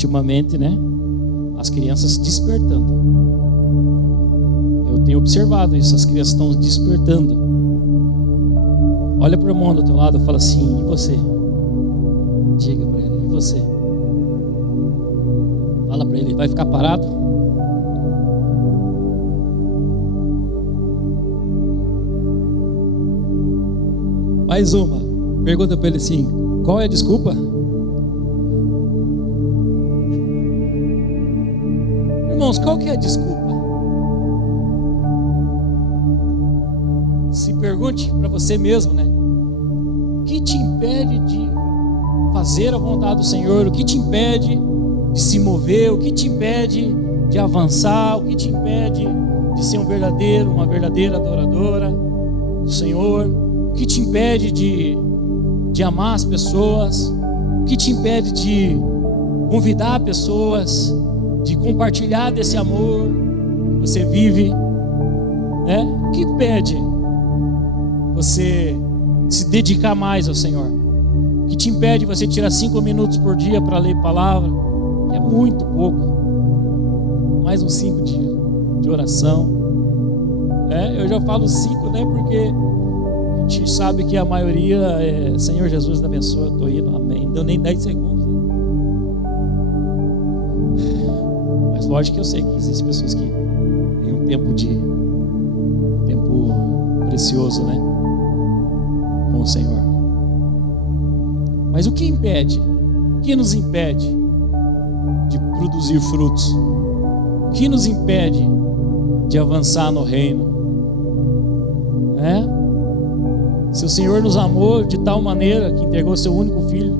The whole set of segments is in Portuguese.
ultimamente, né? As crianças se despertando. Eu tenho observado isso, as crianças estão despertando. Olha para o irmão do teu lado e fala assim: e você? Diga para ele: e você? Fala para ele: vai ficar parado? Mais uma. Pergunta para ele assim: qual é a desculpa? Irmãos, qual que é a desculpa? Se pergunte para você mesmo, né? O que te impede de fazer a vontade do Senhor? O que te impede de se mover? O que te impede de avançar? O que te impede de ser uma verdadeira adoradora do Senhor? O que te impede de amar as pessoas? O que te impede de convidar pessoas, de compartilhar desse amor que você vive, né? O que impede você se dedicar mais ao Senhor? O que te impede você tirar 5 minutos por dia para ler palavra? Que é muito pouco. Mais uns 5 dias de oração. Eu já falo 5, né? Porque a gente sabe que a maioria é: Senhor Jesus, abençoe, eu estou indo, amém. Não deu nem 10 segundos. Né? Mas lógico que eu sei que existem pessoas que têm um tempo precioso, né? Com o Senhor. Mas o que impede? O que nos impede de produzir frutos? O que nos impede de avançar no reino? Se o Senhor nos amou de tal maneira que entregou seu único filho,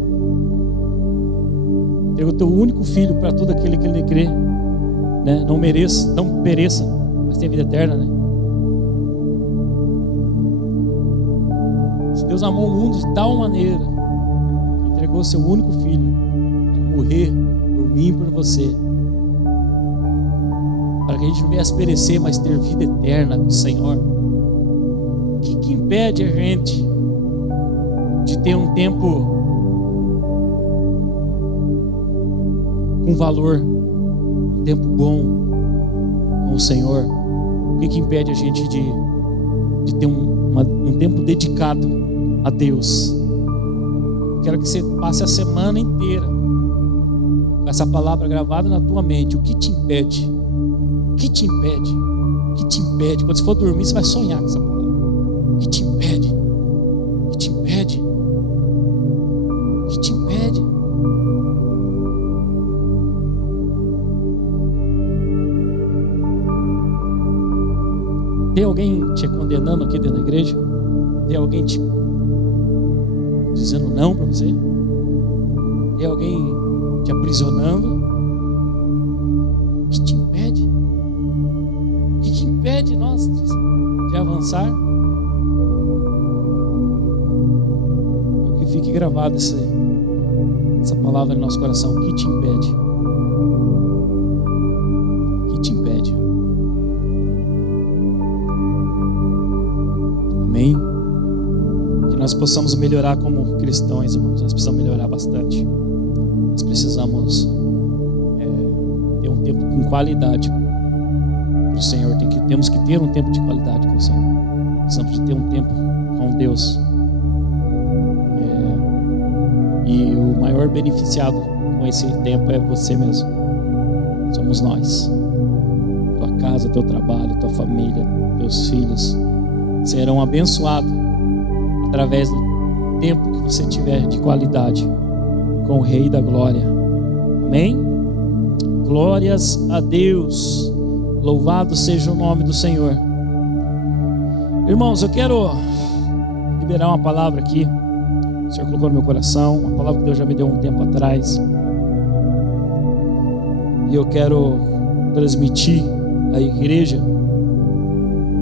entregou teu único filho para todo aquele que ele crê, né? Não pereça, mas tenha vida eterna, né? Se Deus amou o mundo de tal maneira que entregou seu único filho para morrer por mim e por você, para que a gente não viesse perecer, mas ter vida eterna com o Senhor. O que impede a gente de ter um tempo com valor, um tempo bom com o Senhor? O que impede a gente de ter um tempo dedicado a Deus? Quero que você passe a semana inteira com essa palavra gravada na tua mente. O que te impede? O que te impede? O que te impede? Quando você for dormir, você vai sonhar com essa palavra. O que te impede? O que te impede? O que te impede? Tem alguém te condenando aqui dentro da igreja? Tem alguém te dizendo não para você? Tem alguém te aprisionando? O que te impede? O que impede nós de avançar? Que fique gravado essa palavra no nosso coração. O que te impede? O que te impede? Amém? Que nós possamos melhorar como cristãos, irmãos. Nós precisamos melhorar bastante. Nós precisamos ter um tempo com qualidade para o Senhor. Temos que ter um tempo de qualidade com o Senhor. Precisamos de ter um tempo com Deus. E o maior beneficiado com esse tempo é você mesmo. Somos nós. Tua casa, teu trabalho, tua família, teus filhos serão abençoados através do tempo que você tiver de qualidade com o Rei da Glória. Amém? Glórias a Deus. Louvado seja o nome do Senhor. Irmãos, eu quero liberar uma palavra aqui. O Senhor colocou no meu coração, uma palavra que Deus já me deu um tempo atrás, e eu quero transmitir à igreja.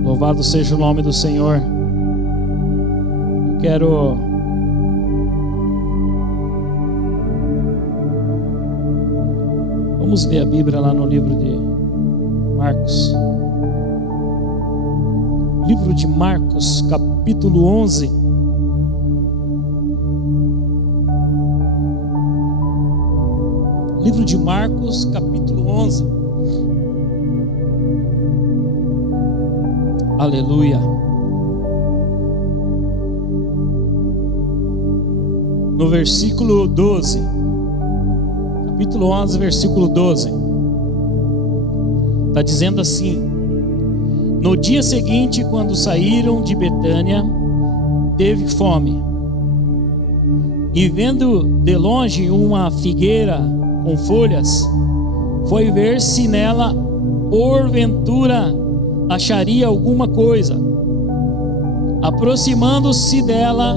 Louvado seja o nome do Senhor. Eu quero vamos ler a Bíblia lá no livro de Marcos. Livro de Marcos, capítulo 11. Livro de Marcos, capítulo 11. Aleluia. No versículo 12. Capítulo 11, versículo 12. Está dizendo assim: no dia seguinte, quando saíram de Betânia, teve fome. E vendo de longe uma figueira com folhas, foi ver se nela, porventura, acharia alguma coisa. Aproximando-se dela,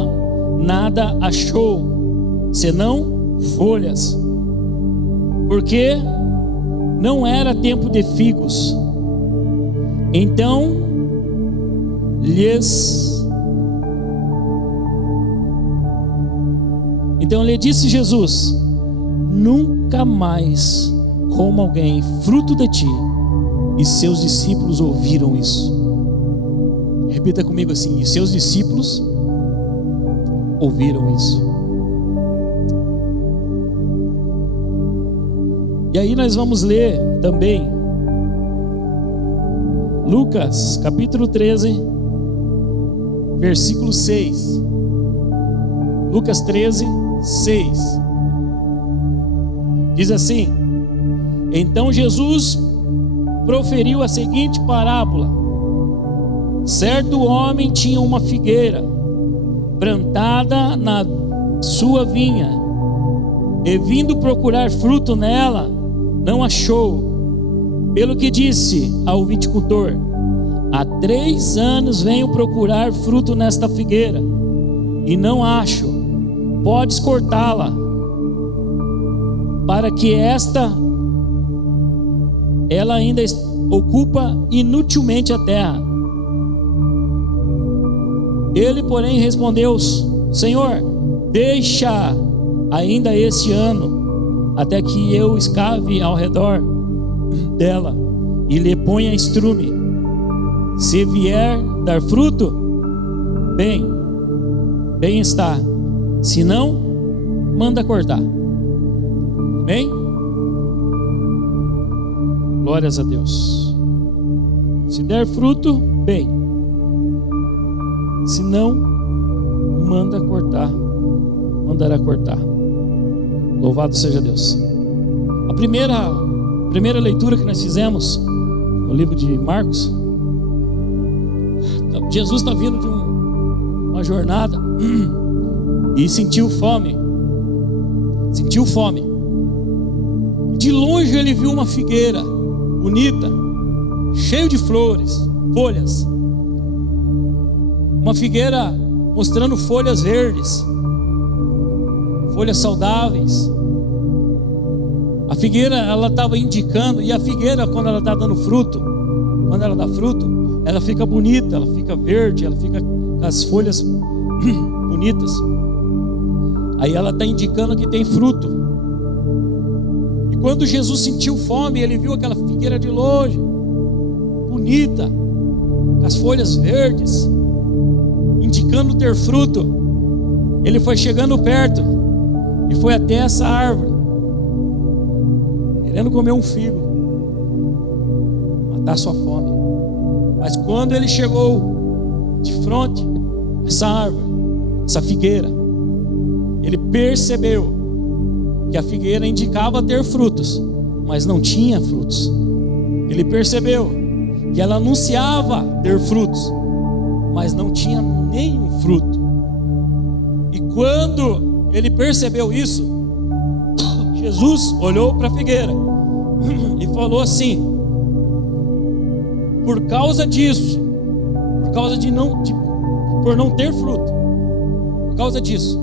nada achou, senão folhas, porque não era tempo de figos. Então lhe disse Jesus: nunca mais coma alguém fruto de ti. E seus discípulos ouviram isso. Repita comigo assim: e seus discípulos ouviram isso. E aí nós vamos ler também Lucas capítulo 13, versículo 6. Lucas 13, 6. Diz assim: então Jesus proferiu a seguinte parábola: certo homem tinha uma figueira plantada na sua vinha, e vindo procurar fruto nela, não achou. Pelo que disse ao viticultor: há 3 anos venho procurar fruto nesta figueira, e não acho. Podes cortá-la, para que ela ainda ocupa inutilmente a terra. Ele, porém, respondeu: Senhor, deixa ainda este ano, até que eu escave ao redor dela e lhe ponha estrume. Se vier dar fruto, bem está. Se não, manda cortar. Amém? Glórias a Deus. Se der fruto, bem. Se não, manda cortar. Mandará cortar. Louvado seja Deus. A primeira leitura que nós fizemos no livro de Marcos, Jesus está vindo de uma jornada e sentiu fome. De longe ele viu uma figueira bonita, cheio de folhas. Uma figueira mostrando folhas verdes, folhas saudáveis. A figueira, ela estava indicando, e a figueira, quando ela está dando fruto, quando ela dá fruto, ela fica bonita, ela fica verde, ela fica com as folhas bonitas. Aí ela está indicando que tem fruto. E quando Jesus sentiu fome, ele viu aquela figueira de longe, bonita, com as folhas verdes, indicando ter fruto. Ele foi chegando perto e foi até essa árvore, querendo comer um figo, matar sua fome. Mas quando ele chegou de frente a essa árvore, essa figueira, ele percebeu que a figueira indicava ter frutos, mas não tinha frutos. Ele percebeu que ela anunciava ter frutos, mas não tinha nenhum fruto. E quando ele percebeu isso, Jesus olhou para a figueira e falou assim: por causa disso, por não ter fruto, por causa disso,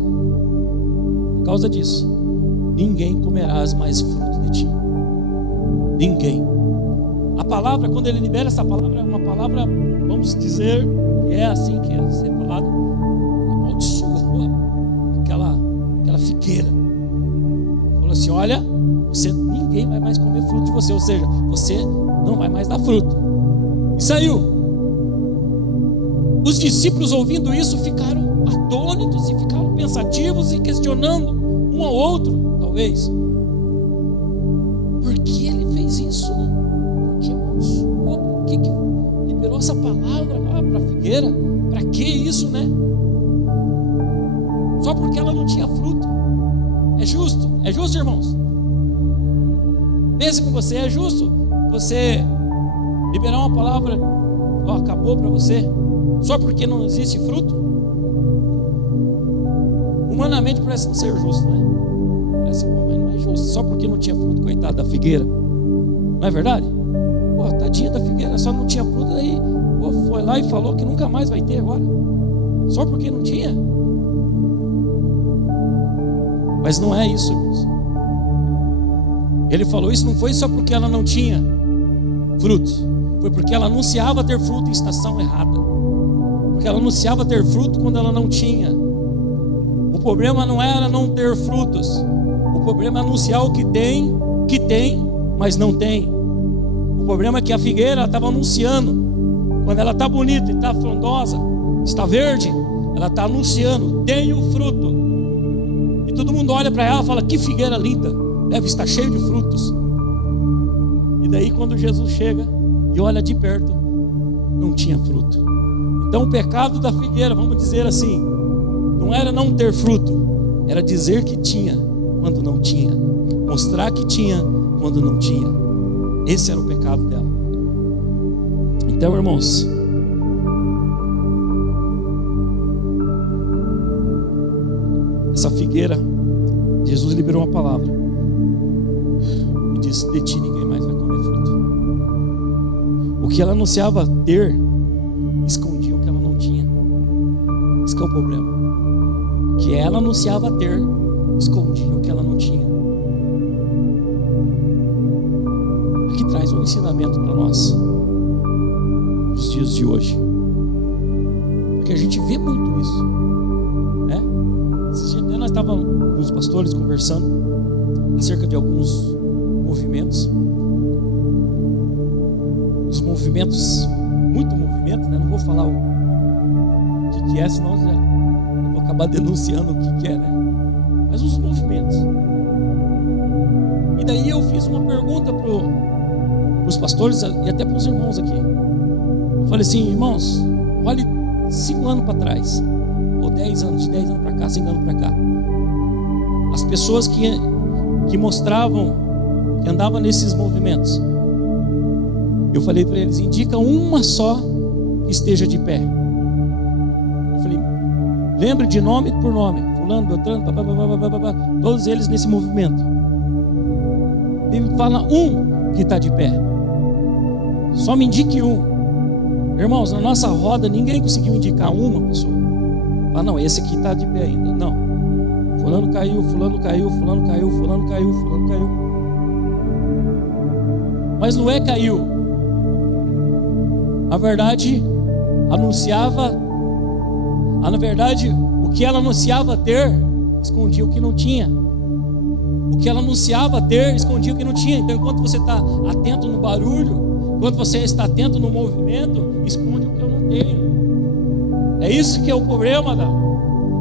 ninguém comerás mais fruto de ti. Ninguém. A palavra, quando ele libera essa palavra, é uma palavra, vamos dizer, é assim que é ser falado, amaldiçoa aquela figueira. Falou assim: olha, ninguém vai mais comer fruto de você, ou seja, você não vai mais dar fruto. E saiu. Os discípulos, ouvindo isso, ficaram atônitos e ficaram pensativos e questionando um ao outro, talvez. fez isso, né? Por que amaldiçoou? Por que liberou essa palavra lá para a figueira? Para que isso, né? Só porque ela não tinha fruto. É justo? É justo, irmãos? Pense com você, é justo você liberar uma palavra, ó, acabou para você, só porque não existe fruto? Humanamente parece não ser justo, né? Parece, mas não é justo, só porque não tinha fruto, coitado da figueira. Não é verdade? Pô, tadinha da figueira, só não tinha fruto, aí pô, foi lá e falou que nunca mais vai ter agora, só porque não tinha. Mas não é isso, irmãos. Ele falou isso não foi só porque ela não tinha frutos, foi porque ela anunciava ter fruto em estação errada, porque ela anunciava ter fruto quando ela não tinha. O problema não era não ter frutos, o problema é anunciar o que tem, mas não tem. O problema é que a figueira estava anunciando, quando ela está bonita e está frondosa, está verde, ela está anunciando, tenho fruto, e todo mundo olha para ela e fala, que figueira linda, deve estar cheio de frutos. E daí quando Jesus chega e olha de perto, não tinha fruto. Então o pecado da figueira, vamos dizer assim, não era não ter fruto, era dizer que tinha quando não tinha, mostrar que tinha quando não tinha. Esse era o pecado dela. Então, irmãos, essa figueira, Jesus liberou uma palavra e disse, de ti ninguém mais vai comer fruto. O que ela anunciava ter, escondia o que ela não tinha. Esse que é o problema. O que ela anunciava ter, escondia o que ela não tinha. Aqui traz um ensinamento para nós, nos dias de hoje, porque a gente vê muito isso, né? Esses dias nós estávamos com os pastores conversando acerca de alguns movimentos, os movimentos, muito movimento, né? Não vou falar o que é, senão já vou acabar denunciando o que é, né? Mas os movimentos. E daí eu fiz uma pergunta para os pastores e até para os irmãos aqui. Eu falei assim, irmãos, olhe 5 anos para trás, ou 10 anos, de 10 anos para cá, 5 anos para cá, as pessoas que mostravam, que andavam nesses movimentos, eu falei para eles, indica uma só que esteja de pé. Eu falei, lembre de nome por nome, fulano, beltrano, todos eles nesse movimento. E me fala um que está de pé. Só me indique um. Irmãos, na nossa roda ninguém conseguiu indicar uma pessoa. Ah, não, esse aqui está de pé ainda. Não. Fulano caiu, fulano caiu, fulano caiu, fulano caiu, fulano caiu. Mas não é caiu. Na verdade, na verdade, o que ela anunciava ter, escondia o que não tinha. O que ela anunciava ter, escondia o que não tinha. Então, enquanto você está atento no barulho, enquanto você está atento no movimento, esconde o que eu não tenho. É isso que é o problema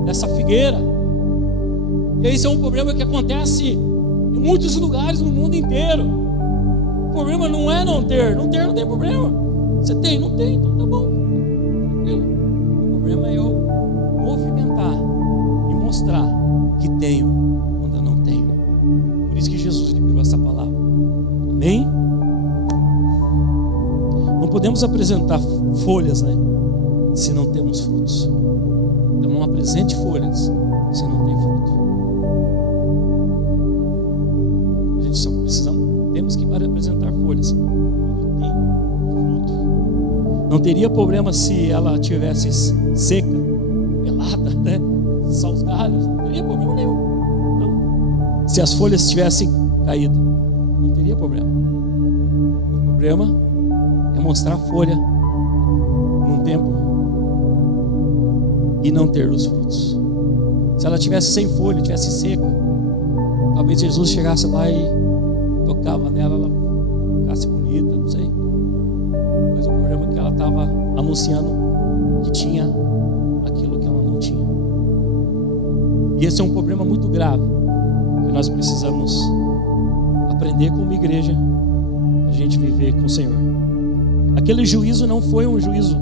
dessa figueira. E esse é um problema que acontece em muitos lugares no mundo inteiro. O problema não é não ter. Não tem problema. Você tem? Não tem, então tá bom. Tranquilo. O problema é eu movimentar e mostrar que tenho quando eu não tenho. Por isso que Jesus liberou essa palavra. Amém? Não podemos apresentar folhas, né? Se não temos frutos. Então não apresente folhas se não tem fruto. A gente só temos que apresentar folhas quando tem fruto. Não teria problema se ela tivesse seca, pelada, né? Só os galhos, não teria problema nenhum. Não. Se as folhas tivessem caído, não teria problema. O problema é mostrar a folha num tempo e não ter os frutos. Se ela tivesse sem folha, tivesse seca, talvez Jesus chegasse lá e tocava nela, ela ficasse bonita, não sei. Mas o problema é que ela estava anunciando que tinha aquilo que ela não tinha. E esse é um problema muito grave que nós precisamos aprender como igreja para a gente viver com o Senhor. Aquele juízo não foi um juízo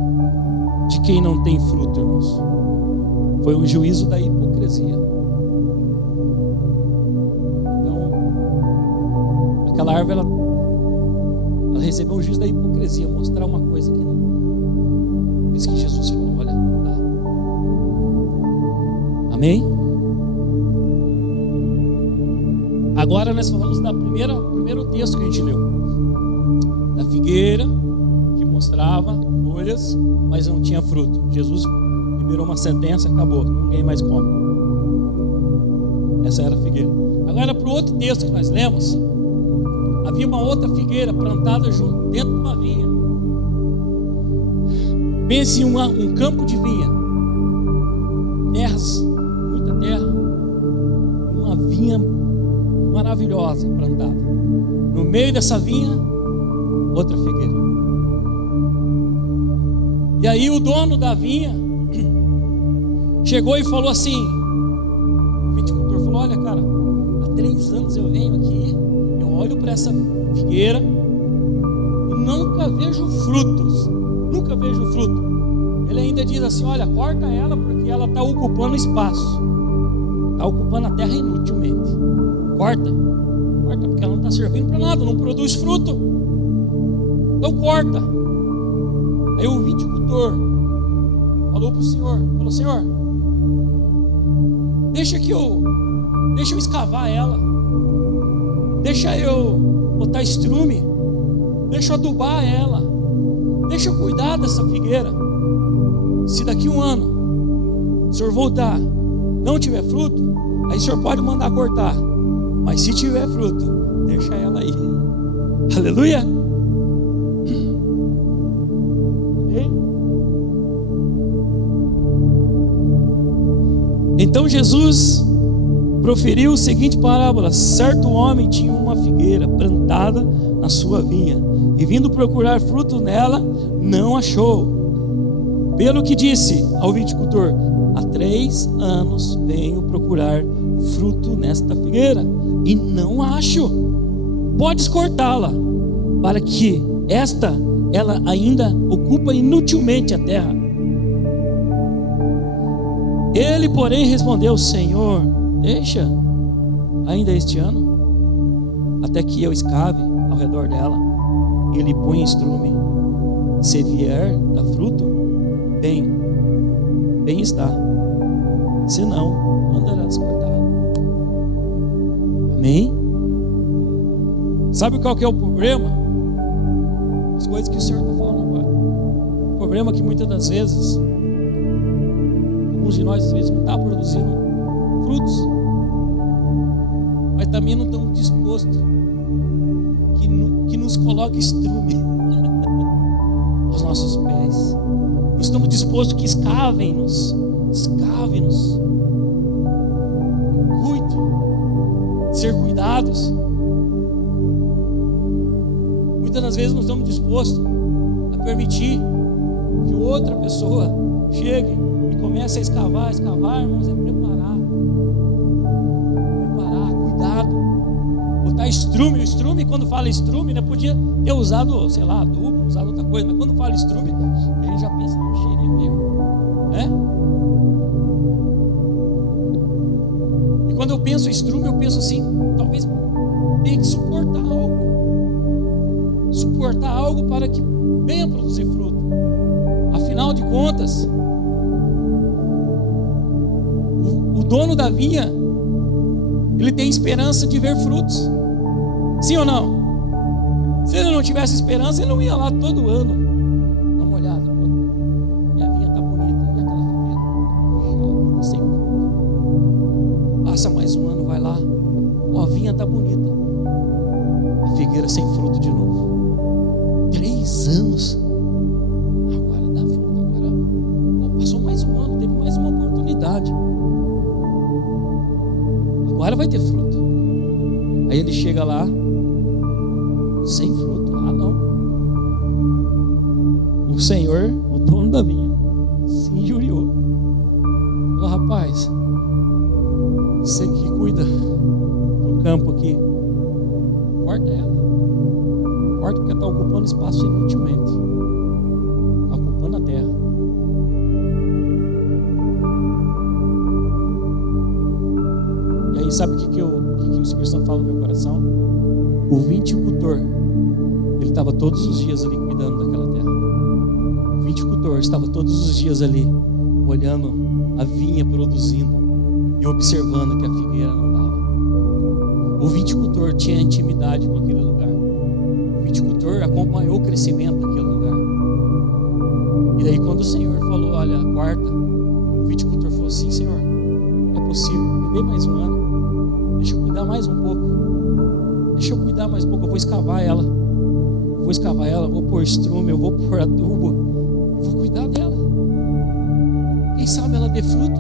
de quem não tem fruto, irmãos. Foi um juízo da hipocrisia. Então, aquela árvore, ela recebeu um juízo da hipocrisia, mostrar uma coisa que não. Por isso que Jesus falou, olha, tá. Amém? Agora nós falamos da primeiro texto que a gente leu. Da figueira, que mostrava folhas, mas não tinha fruto. Jesus liberou uma sentença, acabou, ninguém mais come. Essa era a figueira. Agora para o outro texto que nós lemos, havia uma outra figueira plantada dentro de uma vinha. Pense em um campo de vinha, terras, muita terra, uma vinha maravilhosa plantada. No meio dessa vinha, outra figueira. E aí o dono da vinha chegou e falou assim, o viticultor falou, olha cara, há 3 anos eu venho aqui, eu olho para essa figueira e nunca vejo frutos, nunca vejo fruto. Ele ainda diz assim, olha, corta ela porque ela está ocupando espaço, está ocupando a terra inutilmente. Corta porque ela não está servindo para nada, não produz fruto. Então corta. Aí o viticultor falou para o Senhor, falou, Senhor, deixa eu escavar ela, deixa eu botar estrume, deixa eu adubar ela, deixa eu cuidar dessa figueira. Se daqui 1 ano o Senhor voltar, não tiver fruto, aí o Senhor pode mandar cortar. Mas se tiver fruto, deixa ela aí. Aleluia. Amém? Então Jesus proferiu a seguinte parábola: certo homem tinha uma figueira plantada na sua vinha, e vindo procurar fruto nela, não achou. Pelo que disse ao viticultor: há 3 anos venho procurar fruto nesta figueira e não acho. Podes cortá-la, para que ela ainda ocupa inutilmente a terra. Ele, porém, respondeu: Senhor, deixa ainda este ano, até que eu escave ao redor dela e lhe ponha estrume. Se vier dar fruto, bem está, senão mandarás cortá-la. Amém? Sabe qual que é o problema? As coisas que o Senhor está falando agora. O problema é que muitas das vezes, alguns de nós às vezes não estão produzindo frutos, mas também não estão dispostos que nos coloque estrume aos nossos pés. Não estamos dispostos que escavem-nos. Cuide, ser cuidados. Muitas das vezes não estamos dispostos a permitir que outra pessoa chegue e comece a escavar, irmãos, é preparar, cuidado, botar estrume. O estrume, quando fala estrume, né, podia ter usado, sei lá, adubo, usado outra coisa, mas quando fala estrume, a gente já pensa num cheirinho meio, né? E quando eu penso em estrume, eu penso assim, talvez tenha que suportar algo para que venha produzir fruto. Afinal de contas, o dono da vinha, ele tem esperança de ver frutos. Sim ou não? Se ele não tivesse esperança, ele não ia lá todo ano dar uma olhada. Minha vinha está bonita, e aquela figueira sem fruto. Passa mais um ano, vai lá, a vinha está bonita, a figueira sem fruto de novo. 3 anos, agora dá fruto, passou mais um ano, teve mais uma oportunidade, agora vai ter fruto. Aí ele chega lá, sem fruto. Ah, não. O Senhor, o dono da vinha, se injuriou. Falou: rapaz, você que cuida do campo aqui, corta ela. morta, porque está ocupando espaço inutilmente. Está ocupando a terra. E aí, sabe o que o Espírito Santo fala no meu coração? O viticultor, ele estava todos os dias ali cuidando daquela terra. O viticultor estava todos os dias ali, olhando a vinha produzindo e observando que a figueira não dava. O viticultor tinha intimidade com aquele lugar. O viticultor acompanhou o crescimento daquele lugar. E daí quando o Senhor falou, olha, a quarta, o viticultor falou assim, Senhor, é possível, me dê mais um ano, deixa eu cuidar mais um pouco, eu vou escavar ela, vou pôr estrume, eu vou pôr adubo, eu vou cuidar dela. Quem sabe ela dê fruto?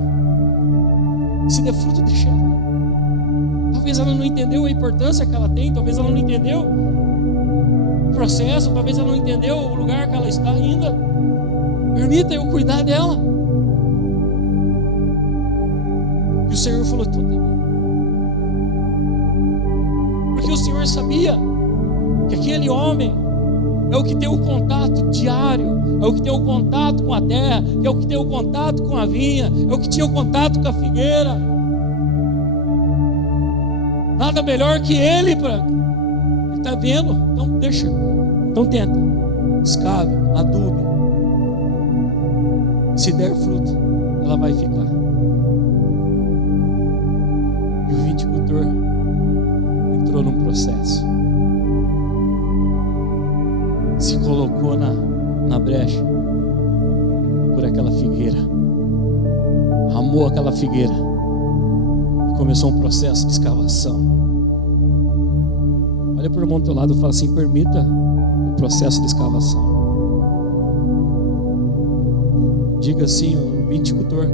Se der fruto, deixa ela. Talvez ela não entendeu a importância que ela tem, talvez ela não entendeu o processo, talvez ela não entendeu o lugar que ela está ainda. Permita eu cuidar dela. E o Senhor falou tudo. Porque o Senhor sabia que aquele homem é o que tem o contato diário, é o que tem o contato com a terra, é o que tem o contato com a vinha, é o que tinha o contato com a figueira. Nada melhor que ele está vendo. Então deixa, então tenta, escave, adube. Se der fruto, ela vai ficar. E o viticultor entrou num processo, se colocou na brecha por aquela figueira, amou aquela figueira e começou um processo de escavação. Olha para o irmão do teu lado e fala assim, permita o processo de escavação. Diga assim, o viticultor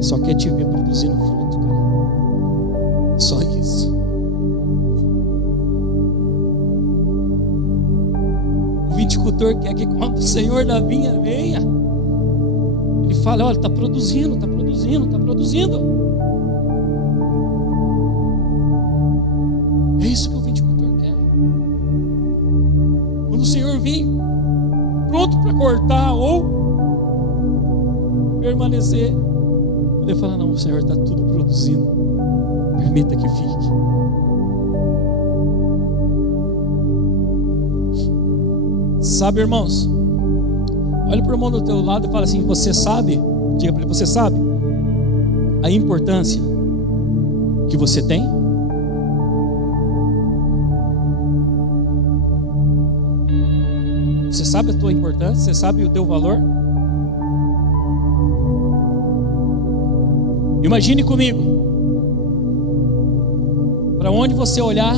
só quer te ver produzindo fruto, cara. Só isso. O viticultor quer que quando o Senhor da vinha venha, ele fala, olha, está produzindo. É isso que o viticultor quer. Quando o Senhor vir pronto para cortar ou permanecer, poder falar, não, o Senhor está tudo produzindo, permita que fique. Sabe, irmãos, olha para o irmão do teu lado e fala assim, você sabe, diga para ele, você sabe a importância que você tem? Você sabe a tua importância? Você sabe o teu valor? Imagine comigo, para onde você olhar,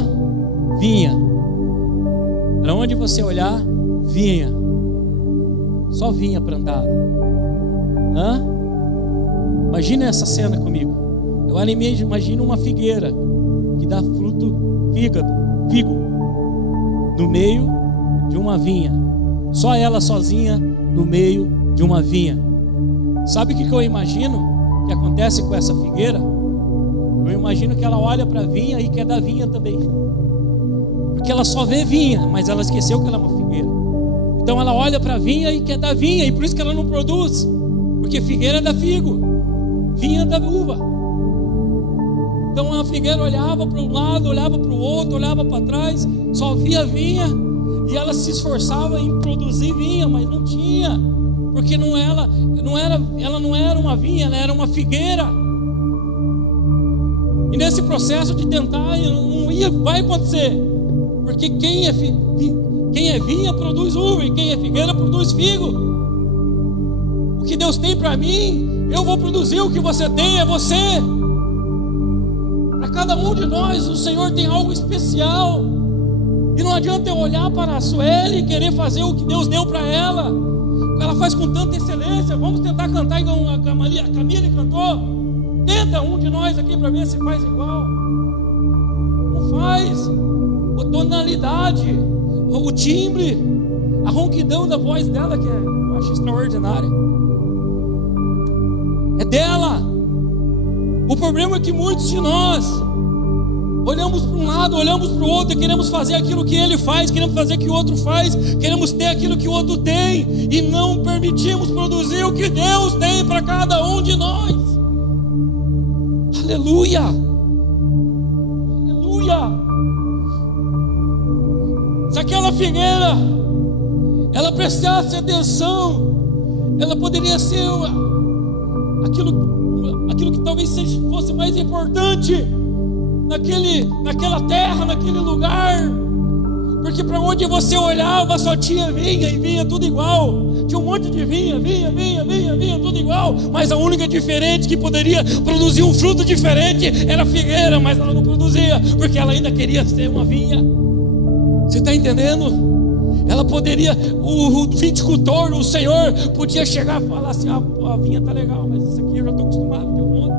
vinha. Para onde você olhar, vinha. Só vinha plantada. Imagine essa cena comigo. Eu imagino uma figueira que dá fruto, figo, no meio de uma vinha. Só ela sozinha no meio de uma vinha. Sabe o que eu imagino que acontece com essa figueira? Eu imagino que ela olha para a vinha e quer dar vinha também, porque ela só vê vinha, mas ela esqueceu que ela é uma figueira. Então ela olha para a vinha e quer dar vinha, e por isso que ela não produz, porque figueira dá figo, vinha dá uva. Então a figueira olhava para um lado, olhava para o outro, olhava para trás, só via vinha, e ela se esforçava em produzir vinha, mas não tinha, porque ela não era uma vinha, ela era uma figueira. E nesse processo de tentar, vai acontecer, porque quem é vinha produz uva, e quem é figueira produz figo. O que Deus tem para mim, eu vou produzir. O que você tem é você. Para cada um de nós, o Senhor tem algo especial. E não adianta eu olhar para a Sueli e querer fazer o que Deus deu para ela. Ela faz com tanta excelência. Vamos tentar cantar igual a Camille cantou. Tenta um de nós aqui para ver se faz igual. Não faz. A tonalidade, o timbre, a ronquidão da voz dela, que eu acho extraordinária, é dela. O problema é que muitos de nós olhamos para um lado, olhamos para o outro e queremos fazer aquilo que ele faz, queremos fazer o que o outro faz, queremos ter aquilo que o outro tem e não permitimos produzir o que Deus tem para cada um de nós. Aleluia, aleluia. Se aquela figueira ela prestasse atenção, ela poderia ser aquilo que talvez fosse mais importante naquela terra, naquele lugar, porque para onde você olhava só tinha vinha, e vinha tudo igual, tinha um monte de vinha, tudo igual, mas a única diferente que poderia produzir um fruto diferente era a figueira, mas ela não produzia, porque ela ainda queria ser uma vinha. Você está entendendo? Ela poderia, o viticultor, o Senhor podia chegar e falar assim: a vinha está legal, mas isso aqui eu já estou acostumado, tem um monte,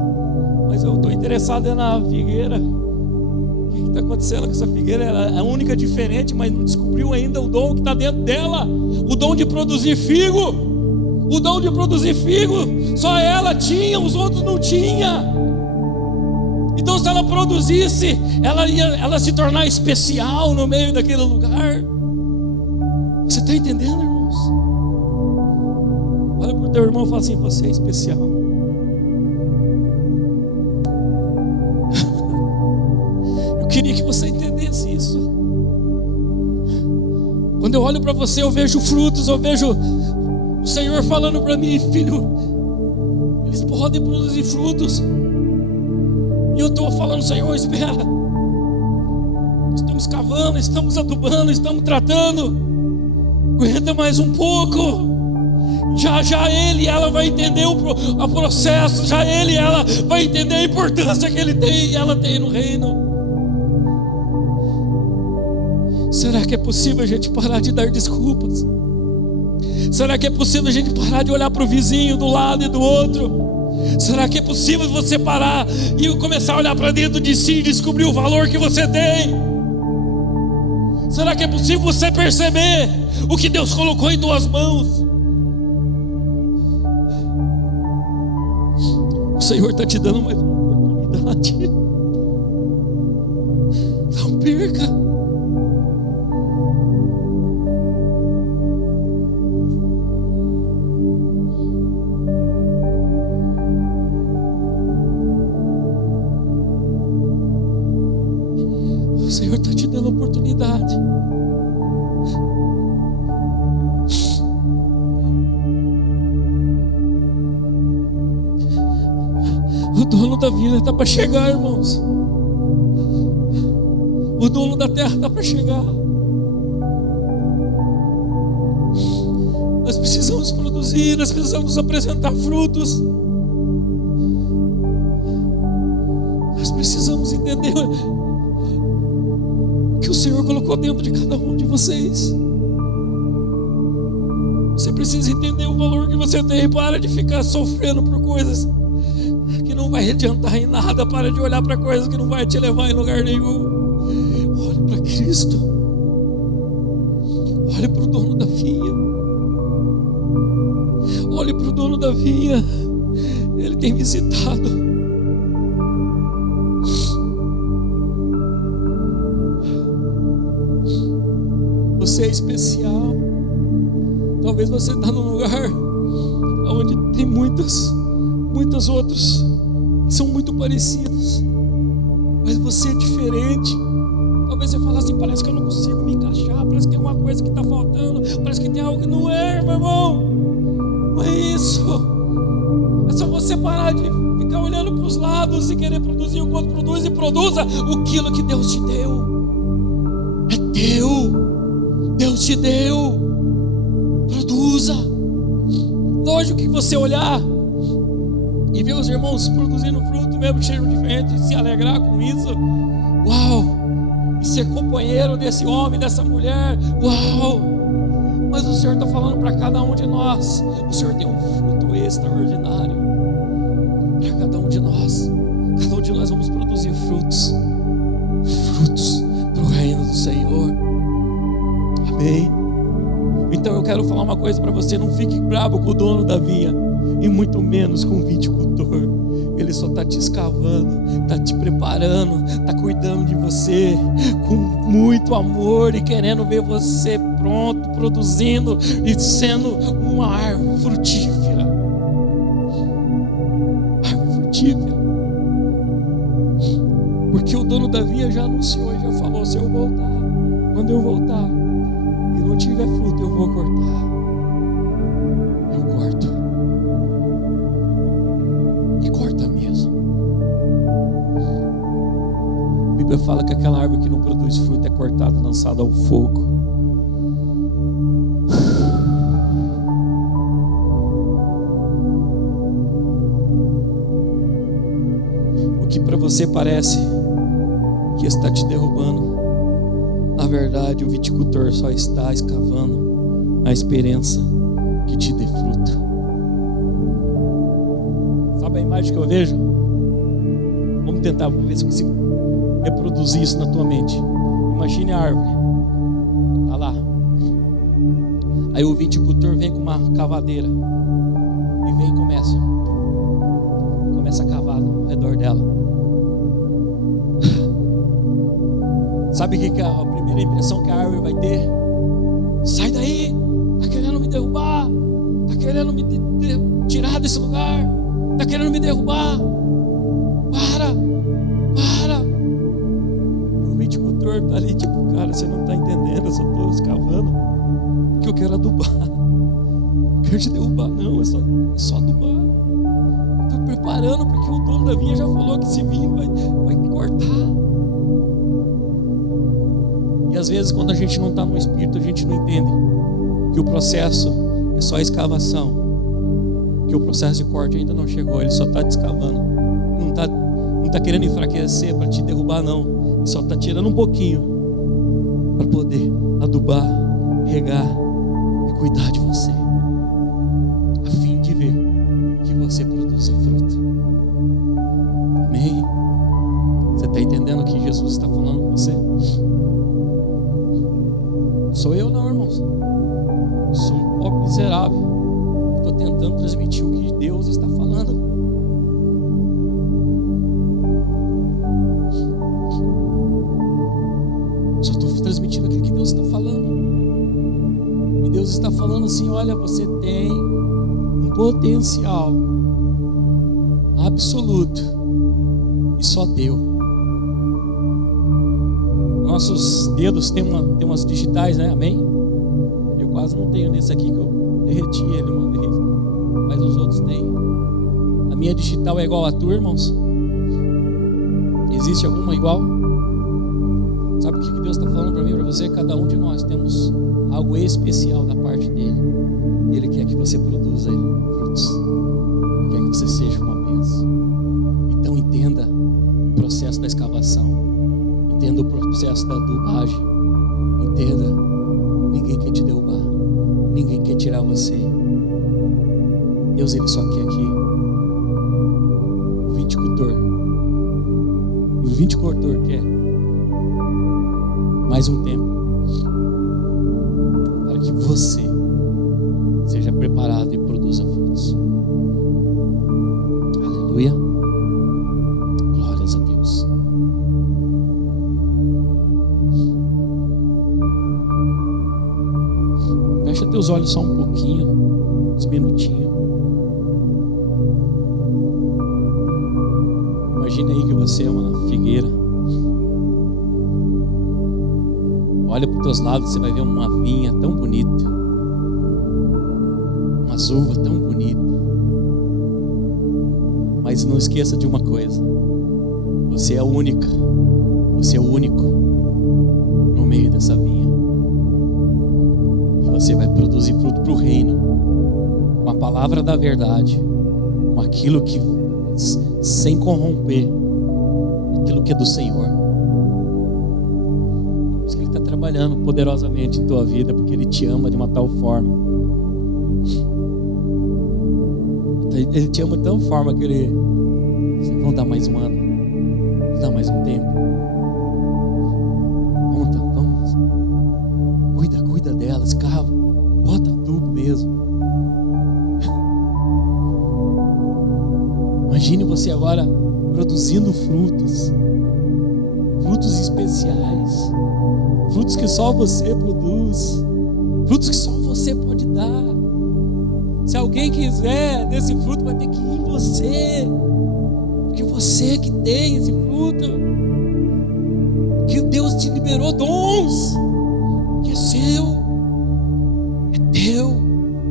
mas eu estou interessado na figueira. O que está acontecendo com essa figueira? Ela é a única diferente, mas não descobriu ainda o dom que está dentro dela, o dom de produzir figo. O dom de produzir figo só ela tinha, os outros não tinham. Então, se ela produzisse, ela ia se tornar especial no meio daquele lugar. Você está entendendo, irmãos? Olha para o teu irmão e fala assim: você é especial. Eu queria que você entendesse isso. Quando eu olho para você, eu vejo frutos, eu vejo o Senhor falando para mim: filho, eles podem produzir frutos. E eu estou falando: Senhor, espera. Estamos cavando, estamos adubando, estamos tratando. Aguenta mais um pouco. Já ele e ela vai entender o processo. Já ele e ela vai entender a importância que ele tem e ela tem no reino. Será que é possível a gente parar de dar desculpas? Será que é possível a gente parar de olhar para o vizinho do lado e do outro? Será que é possível você parar e começar a olhar para dentro de si e descobrir o valor que você tem? Será que é possível você perceber o que Deus colocou em tuas mãos? O Senhor está te dando mais uma oportunidade. Não perca. O Senhor está te dando oportunidade. O dono da vida está para chegar, irmãos. O dono da terra está para chegar. Nós precisamos produzir, nós precisamos apresentar frutos. Nós precisamos entender que o Senhor colocou dentro de cada um de vocês. Você precisa entender o valor que você tem. Para de ficar sofrendo por coisas que não vai adiantar em nada. Para de olhar para coisas que não vai te levar em lugar nenhum. Olhe para Cristo. Olhe para o dono da vinha. Olhe para o dono da vinha. Ele tem visitado. Você é especial. Talvez você está num lugar onde tem muitos outros que são muito parecidos, mas você é diferente. Talvez você fale assim: parece que eu não consigo me encaixar, parece que tem uma coisa que está faltando, parece que tem algo que não é, meu irmão. Não é isso. É só você parar de ficar olhando para os lados e querer produzir o que o outro produz, e produza aquilo que Deus te deu. É teu. Deus te deu. Produza. Lógico que você olhar e ver os irmãos produzindo fruto, mesmo que sejam diferentes, e se alegrar com isso, uau! E ser companheiro desse homem, dessa mulher, uau! Mas o Senhor está falando para cada um de nós. O Senhor tem um fruto extraordinário para cada um de nós. Cada um de nós vamos produzir frutos para o reino do Senhor. Amém? Então eu quero falar uma coisa para você: não fique bravo com o dono da vinha, e muito menos com o viticultor. Ele Ele só está te escavando, está te preparando, está cuidando de você com muito amor e querendo ver você pronto, produzindo e sendo uma árvore frutífera. Árvore frutífera. Porque o dono da vinha já anunciou e já falou: se eu voltar, quando eu voltar e não tiver fruto, eu vou cortar. Eu corto. E corta mesmo. A Bíblia fala que aquela árvore que não produz fruto é cortada, lançada ao fogo. O que para você parece que está te derrubando, na verdade o viticultor só está escavando a esperança que te dê fruto. Sabe a imagem que eu vejo? Vamos tentar, vamos ver se eu consigo reproduzir isso na tua mente. Imagine a árvore, está lá. Aí o viticultor vem com uma cavadeira e vem e começa a cavar ao redor dela. Sabe o que é a primeira impressão que a árvore vai ter? Sai daí, está querendo me derrubar, está querendo me tirar desse lugar, está querendo me derrubar. Para. E o viticultor está ali tipo: cara, você não está entendendo, eu só estou escavando porque eu quero adubar. Não quero te derrubar não, é só adubar. Estou preparando porque o dono da vinha já falou que esse vinho vai cortar. E às vezes quando a gente não está no Espírito, a gente não entende que o processo é só escavação, que o processo de corte ainda não chegou. Ele só está te escavando, não está querendo enfraquecer para te derrubar não. Ele só está tirando um pouquinho para poder adubar, regar e cuidar de você, a fim de ver que você produza fruto. Amém? Você está entendendo o que Jesus está falando com você? Sou eu não, irmãos. Sou um pobre miserável. Estou tentando transmitir o que Deus está falando. Só estou transmitindo aquilo que Deus está falando. E Deus está falando assim: olha, você tem um potencial absoluto e só deu. Nossos dedos tem umas digitais, né? Amém? Eu quase não tenho nesse aqui, que eu derreti ele uma vez, mas os outros têm. A minha digital é igual a tua, irmãos? Existe alguma igual? Sabe o que Deus está falando para mim e para você? Cada um de nós temos algo especial da parte dele. Ele quer que você produza frutos. Ele quer que você seja uma bênção. Então entenda o processo da escavação. Entenda o processo da adubagem. Entenda, ninguém quer te derrubar, ninguém quer tirar você. Deus, Ele só quer que o viticultor quer mais um tempo para que você seja preparado e produza frutos. Aleluia. Glórias a Deus. Fecha teus olhos só um pouquinho, uns minutinhos. Imagina aí que você é uma figueira. Olha para os teus lados, você vai ver uma vinha tão bonita, umas uvas tão bonitas. Mas não esqueça de uma coisa: você é a única, você é o único no meio dessa vinha. Você vai produzir fruto para o reino, com a palavra da verdade, com aquilo que, sem corromper, aquilo que é do Senhor. Por isso que Ele está trabalhando poderosamente em tua vida, porque Ele te ama de uma tal forma. Ele te ama de tal forma que Ele... Vamos dar mais um ano, vamos dar mais um tempo. Vamos. Cuida dela, escava, bota tubo mesmo. Imagine você agora produzindo frutos especiais, frutos que só você produz, frutos que só você pode dar. Se alguém quiser desse fruto, vai ter que ir em você, porque você que tem esse fruto, que Deus te liberou dons, que é seu, é teu,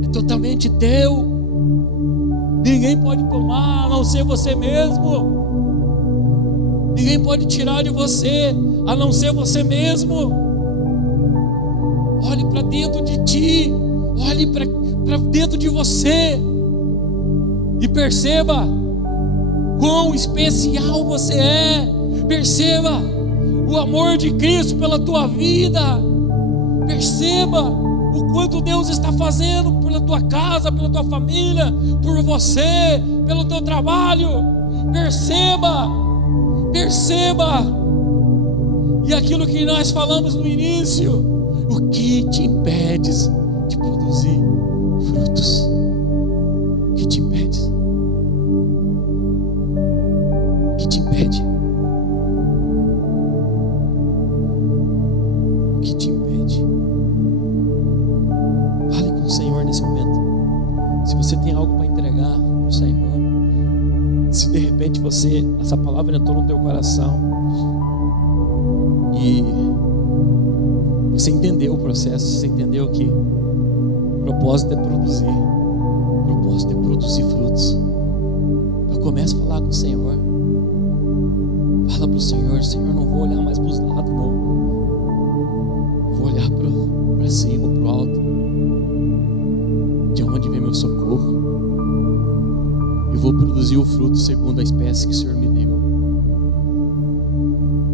é totalmente teu. Ninguém pode tomar a não ser você mesmo. Ninguém pode tirar de você a não ser você mesmo. Olhe para dentro de ti, olhe para dentro de você e perceba quão especial você é. Perceba o amor de Cristo pela tua vida. Perceba o quanto Deus está fazendo pela tua casa, pela tua família, por você, pelo teu trabalho. Perceba. E aquilo que nós falamos no início, o que te impede de produzir frutos? O que te impede? O que te impede? O que te impede? Fale com o Senhor nesse momento. Se você tem algo para entregar para o Senhor, se de repente essa palavra entrou no teu coração e você entendeu o processo, você entendeu que o propósito é produzir frutos. Então comece a falar com o Senhor. Fala para o Senhor: Senhor, não vou olhar mais para os lados, não. Vou olhar para cima, para o alto, de onde vem meu socorro. Eu vou produzir o fruto segundo a espécie que o Senhor me deu.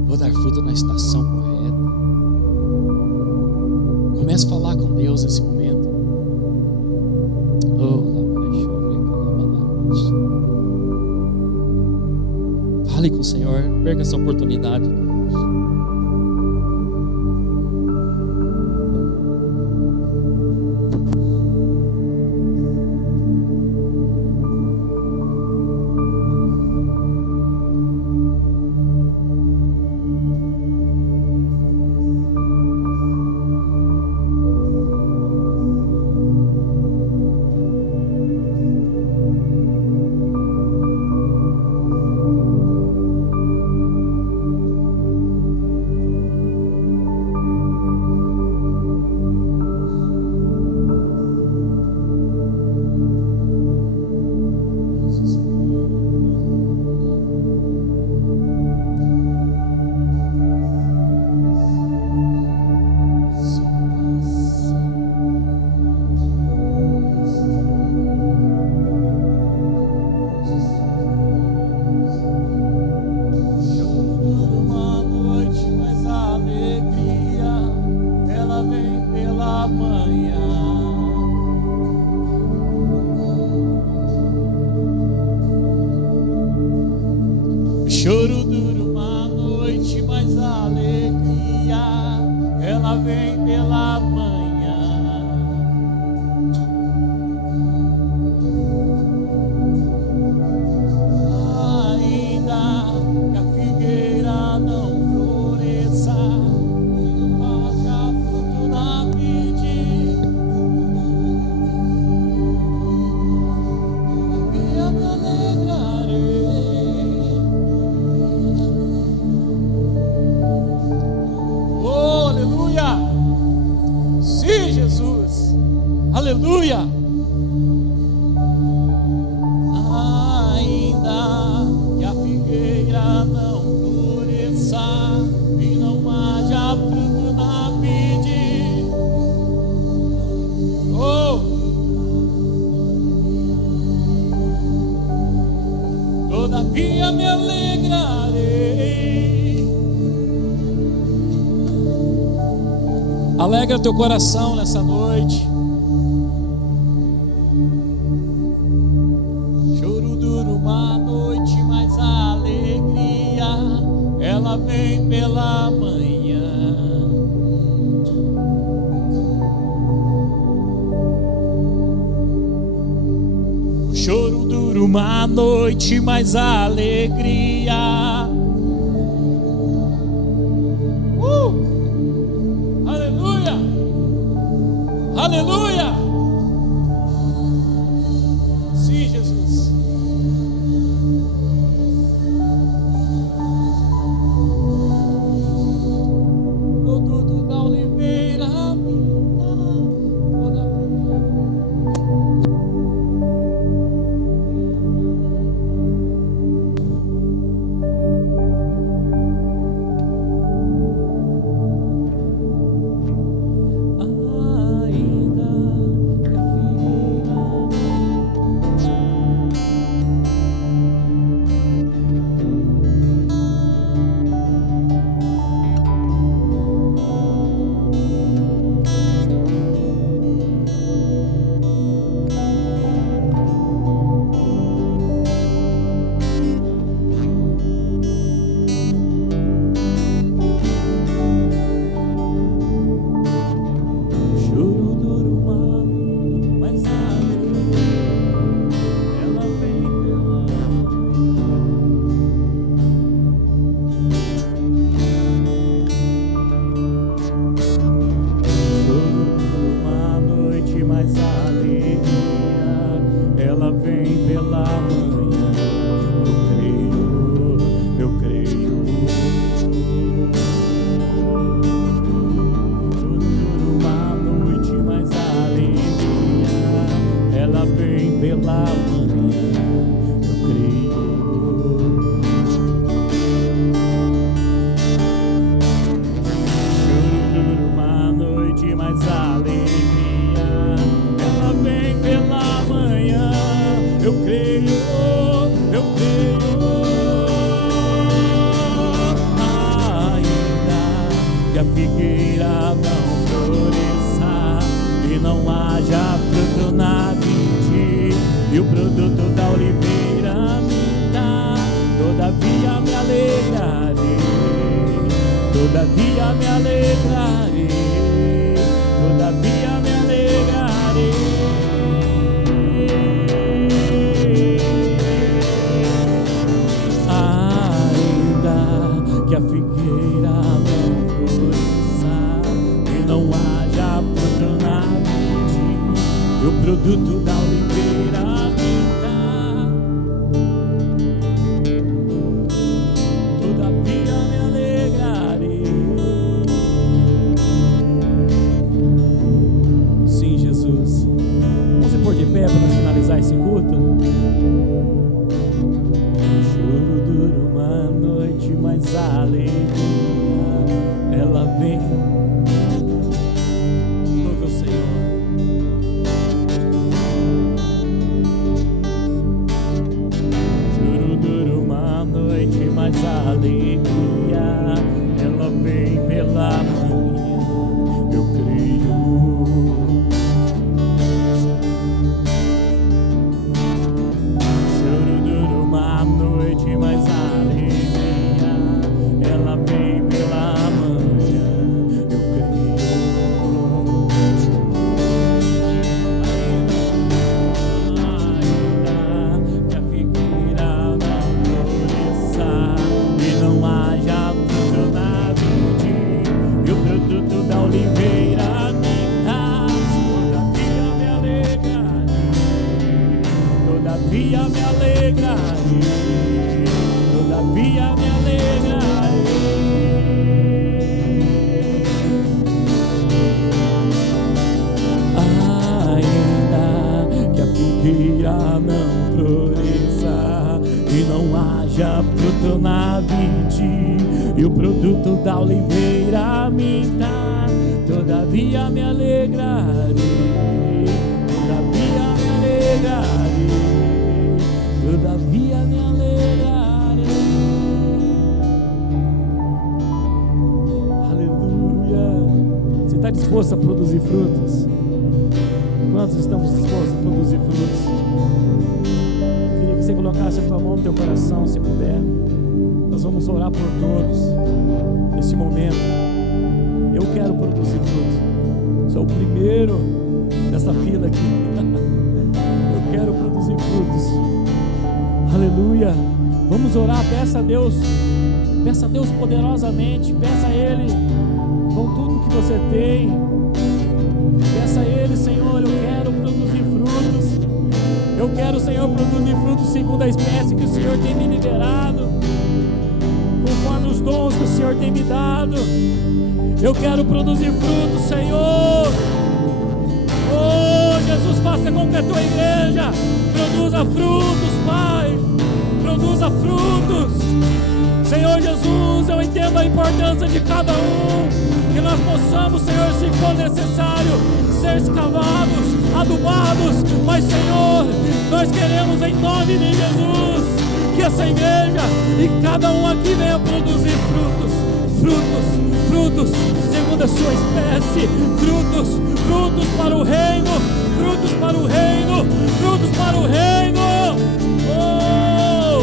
Vou dar fruto na estação correta. Comece a falar com Deus nesse momento. Fale com o Senhor, não perca essa oportunidade. Choro dura uma noite, mas a alegria, ela vem pela manhã. Ainda que a figueira não floresça, não haja fruto na vide, todavia me alegrarei. Sim, Jesus, aleluia. Ainda que a figueira não floresça e não haja fruto na vide, todavia me alegrarei. Alegra teu coração nessa noite. Choro dura uma noite, mas a alegria, ela vem pela manhã. O choro dura uma noite mais alegria. Aleluia, aleluia. Sim, Jesus. Produto da oliveira, da oliveira minta, todavia me alegrarei, todavia me alegrarei, todavia me alegrarei. Aleluia. Você está disposto a produzir frutos? Quantos estamos dispostos a produzir frutos? Eu queria que você colocasse a tua mão no teu coração, se puder. Nós vamos orar por todos nesse momento. Eu quero produzir frutos. Sou o primeiro dessa fila aqui. Eu quero produzir frutos. Aleluia. Vamos orar, peça a Deus poderosamente, peça a Ele com tudo que você tem, peça a Ele: Senhor, eu quero produzir frutos, eu quero, Senhor, produzir frutos segundo a espécie que o Senhor tem me liberado, conforme os dons que o Senhor tem me dado. Eu quero produzir frutos, Senhor. Oh, Jesus, faça com que a tua igreja produza frutos, Pai, produza frutos. Senhor Jesus, eu entendo a importância de cada um, que nós possamos, Senhor, se for necessário, ser escavados, adubados, mas, Senhor, nós queremos, em nome de Jesus, que essa igreja e cada um aqui venha produzir frutos, segundo a sua espécie, frutos para o reino, frutos para o reino, frutos para o reino. Oh,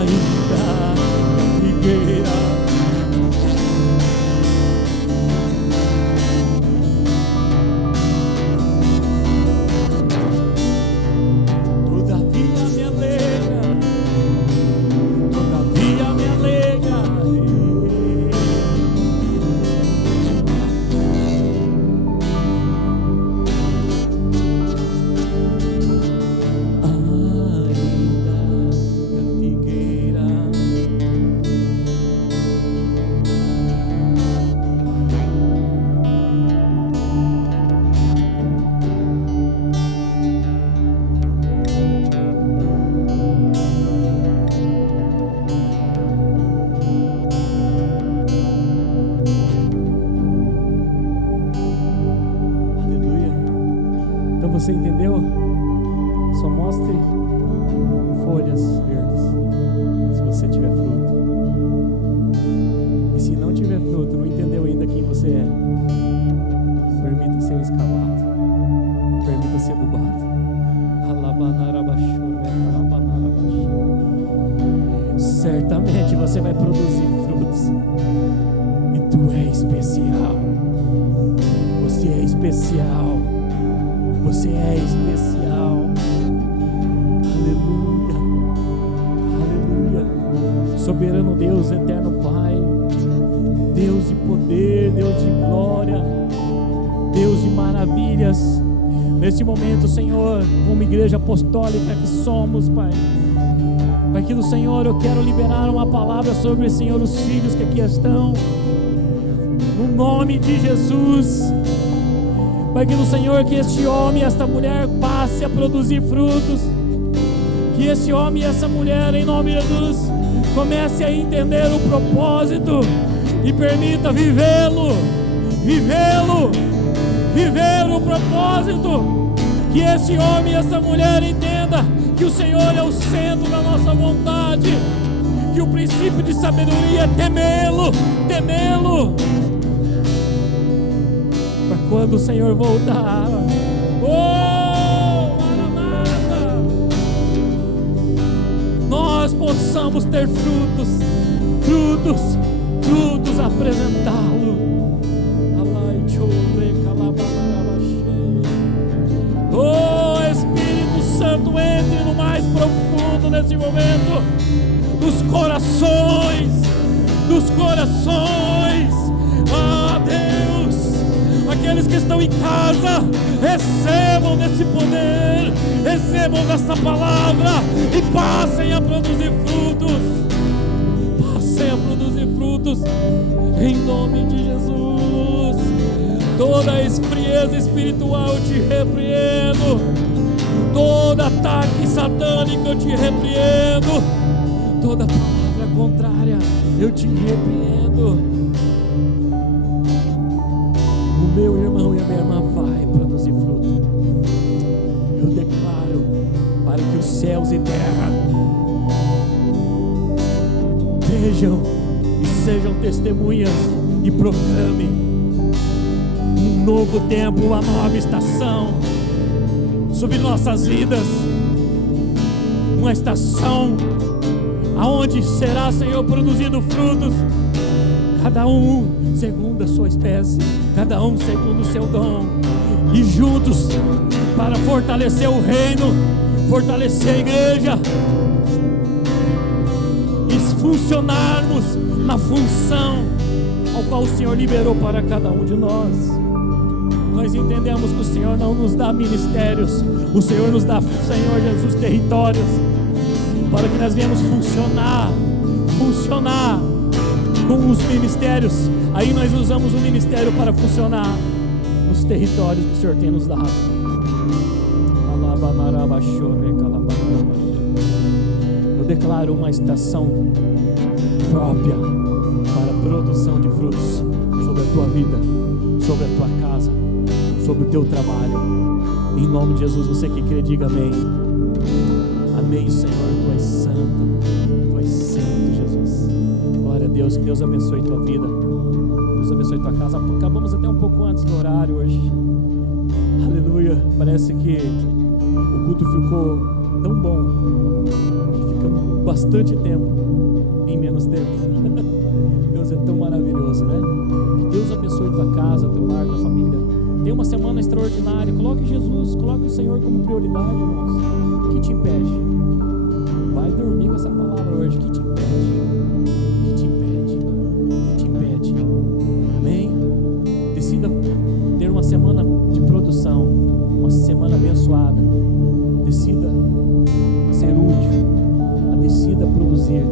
ainda figueira. Você entendeu? Só mostre folhas verdes se você tiver fruto. E se não tiver fruto, não entendeu ainda quem você é, permita ser escavado, permita ser adubado. Certamente você vai produzir frutos. E tu é especial. Você é especial. Você é especial. Aleluia. Aleluia. Soberano Deus, eterno Pai, Deus de poder, Deus de glória, Deus de maravilhas. Nesse momento, Senhor, como igreja apostólica que somos, Pai, Pai, que do Senhor eu quero liberar uma palavra sobre, Senhor, os filhos que aqui estão, no nome de Jesus. Pai, que do Senhor, que este homem e esta mulher passe a produzir frutos, que esse homem e essa mulher, em nome de Jesus, comece a entender o propósito e permita viver o propósito, que esse homem e essa mulher entenda que o Senhor é o centro da nossa vontade, que o princípio de sabedoria é temê-lo, para quando o Senhor voltar, Maranata, nós possamos ter frutos apresentá-lo. Oh, Espírito Santo, entre no mais profundo nesse momento, dos corações. Ah, Deus, aqueles que estão em casa, recebam desse poder, recebam dessa palavra e passem a produzir frutos, em nome de Jesus. Toda esfrieza espiritual eu te repreendo, todo ataque satânico eu te repreendo, toda palavra contrária eu te repreendo. O meu irmão e a minha irmã vai produzir fruto. Eu declaro para que os céus e terra vejam e sejam testemunhas e proclamem um novo tempo, uma nova estação sobre nossas vidas, uma estação aonde será, Senhor, produzindo frutos, cada um segundo a sua espécie, cada um segundo o seu dom, e juntos para fortalecer o reino, fortalecer a igreja, e funcionarmos na função ao qual o Senhor liberou para cada um de nós. Nós entendemos que o Senhor não nos dá ministérios, o Senhor nos dá, Senhor Jesus, territórios, para que nós venhamos funcionar com os ministérios. Aí nós usamos o ministério para funcionar nos territórios que o Senhor tem nos dado. Eu declaro uma estação própria para a produção de frutos sobre a tua vida, sobre a tua casa, sobre o teu trabalho. Em nome de Jesus, você que crê, diga amém. Amém, Senhor, tu és santo, Jesus. Glória a Deus, que Deus abençoe tua vida, Deus abençoe tua casa. Acabamos até um pouco antes do horário hoje. Aleluia. Parece que o culto ficou tão bom que ficamos bastante tempo em menos tempo. Deus é tão maravilhoso, né? Que Deus abençoe tua casa, teu lar, tua família. Tem uma semana extraordinária. Coloque Jesus, coloque o Senhor como prioridade, irmãos. O que te impede? Vai dormir com essa palavra hoje. O que te impede? O que te impede? O que te impede? Amém? Decida ter uma semana de produção, uma semana abençoada. Decida ser útil, decida produzir.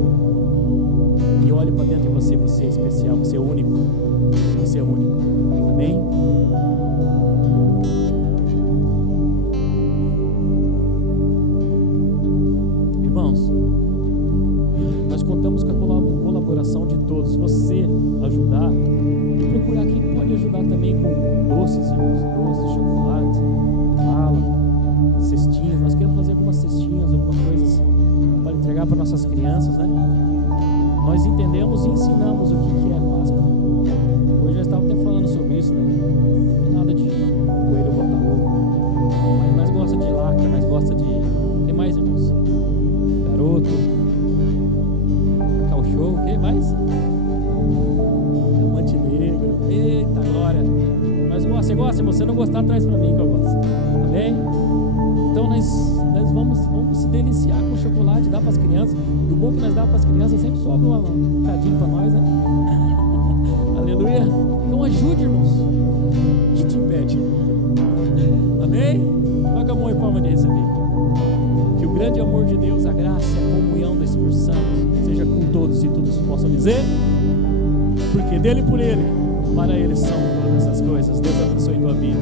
E olhe para dentro de você. Você é especial, você é único. Você é único. Amém? Irmãos, nós contamos com a colaboração de todos. Você ajudar e procurar quem pode ajudar também com doces, irmãos. Doces, chocolate, bala, cestinhas. Nós queremos fazer algumas cestinhas, algumas coisas para entregar para nossas crianças, né? Nós entendemos e ensinamos o que é Páscoa. Hoje eu estava até falando sobre isso, né? Não tem nada de coelho botar ovo. Mas nós gosta de lacra, nós gosta de... O que mais, irmãos? Garoto, cacau show, o que mais? Diamante negro. Eita glória. Mas você gosta, irmão? Se você não gostar, traz pra mim que eu gosto. Tá bem? Então nós vamos se deliciar com o chocolate, dar para as crianças. Do bom que nós damos para as crianças, sempre sobra um bocadinho para nós, né? Aleluia. Então ajude, irmãos. O que te impede? Amém? Coloca a mão em forma de receber. Que o grande amor de Deus, a graça e a comunhão do Espírito Santo seja com todos e todos possam dizer, porque dele e por ele, para ele são todas as coisas. Deus abençoe tua vida.